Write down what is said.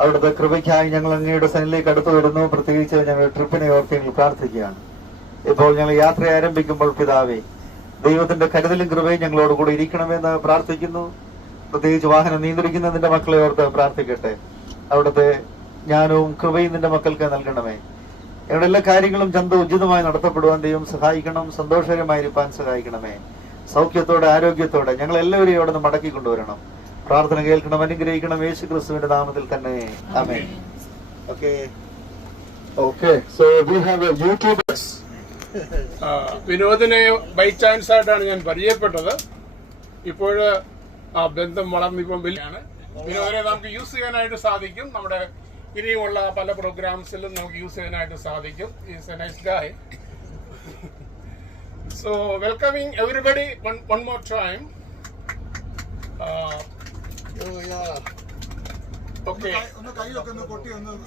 അവിടുത്തെ കൃപയ്ക്കായി ഞങ്ങൾ അങ്ങയുടെ സന്നിധിയിലേക്ക് അടുത്തു വരുന്നു. പ്രത്യേകിച്ച് ഞങ്ങൾ ട്രിപ്പിനെ ഓർത്ത് ഞങ്ങൾ പ്രാർത്ഥിക്കുകയാണ്. ഇപ്പോൾ ഞങ്ങൾ യാത്ര ആരംഭിക്കുമ്പോൾ പിതാവേ, ദൈവത്തിന്റെ കരുതലും കൃപയും ഞങ്ങളോട് കൂടെ ഇരിക്കണമെന്ന് പ്രാർത്ഥിക്കുന്നു. പ്രത്യേകിച്ച് വാഹനം നിയന്ത്രിക്കുന്ന നിന്റെ മക്കളെ ഓർത്ത് പ്രാർത്ഥിക്കട്ടെ. അവിടുത്തെ ജ്ഞാനവും കൃപയും നിന്റെ മക്കൾക്ക് നൽകണമേ. ഞങ്ങളുടെ എല്ലാ കാര്യങ്ങളും ഉചിതമായി നടത്തപ്പെടുവാൻ ദൈവം സഹായിക്കണം. സന്തോഷകരമായിരിക്കാൻ സഹായിക്കണമേ. സൗഖ്യത്തോടെ ആരോഗ്യത്തോടെ ഞങ്ങൾ എല്ലാവരെയും അവിടെ നിന്ന് മടക്കി കൊണ്ടുവരണം. പ്രാർത്ഥന കേൾക്കണം, അനുഗ്രഹിക്കണം. യേശു ക്രിസ്തുവിന്റെ നാമത്തിൽ തന്നെ ആമേൻ. Okay, so we have a YouTubers. വിനോദിനെ ബൈ ചാൻസ് ആയിട്ടാണ് ഞാൻ പരിചയപ്പെട്ടത്. ഇപ്പോൾ ആ ബന്ധം വളർന്നിപ്പം വലിയാണ്. വിനോദിനെ നമുക്ക് യൂസ് ചെയ്യാനായിട്ട് സാധിക്കും. നമ്മുടെ ഇനിയുമുള്ള പല പ്രോഗ്രാംസിലും നമുക്ക് യൂസ് ചെയ്യാനായിട്ട് സാധിക്കും. ഈസ് എ നൈസ് ഗായ്. So welcoming everybody one more time. Okay.